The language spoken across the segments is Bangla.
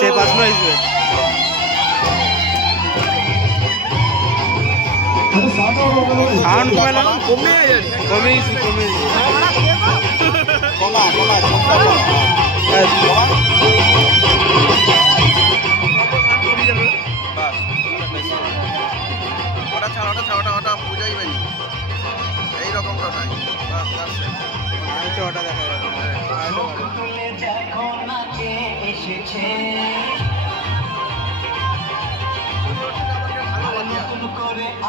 সে প্রশ্ন আসবে সাউন্ড কমাইলাম কমিয়েছি ওটা বুঝাইবেনি এইরকমটা নাই ওটা দেখা যাবে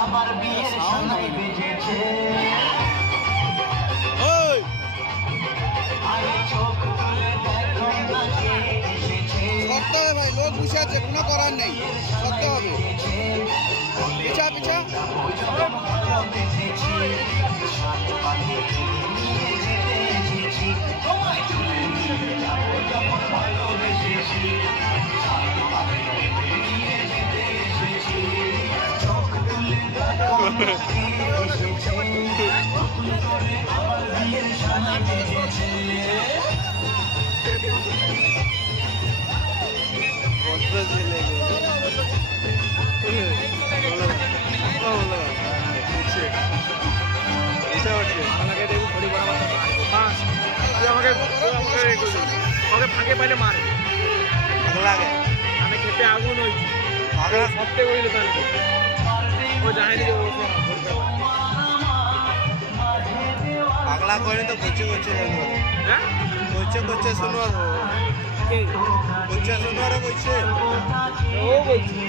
আবার বিয়ের সময় বেজেছে করতে হবে ভাই, লোক বসে আছে, কোনো করার নেই, করতে হবে। পিছা পিছা ভাগে পাইলে মারবে লাগে আমি খেতে আগুন হয়েছি সবথেকে ওই দোকান ও যায়নি পাগলা করে তো করছে হ্যাঁ করছে শুনো করছে শুনো আর কইছে ও বলছে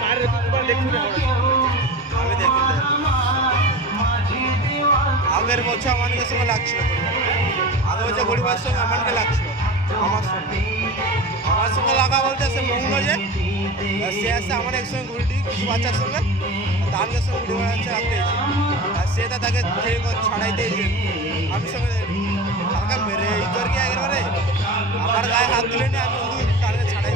মারে তো দেখি আমি দেখি আগের বছর আমাদের সঙ্গে লাগছিল আগের বছর গরিবার সঙ্গে আমাকে লাগছিল আমার সঙ্গে লাগা বলতে সে মৌন যে সে আসছে আমার একসঙ্গে ঘুরটি কিছু বাচ্চার সঙ্গে তাদের সঙ্গে ঘুরে বেড়াচ্ছে রাখতে আর সে তাকে ছাড়াইতে আমি সঙ্গে হালকা মেরে এই তোর কি একেবারে আমার গায়ে হাত তুলে নি আমি শুধু তাকে ছাড়াই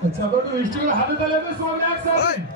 अच्छा तो स्टील हाथ डाले तो सो गया सर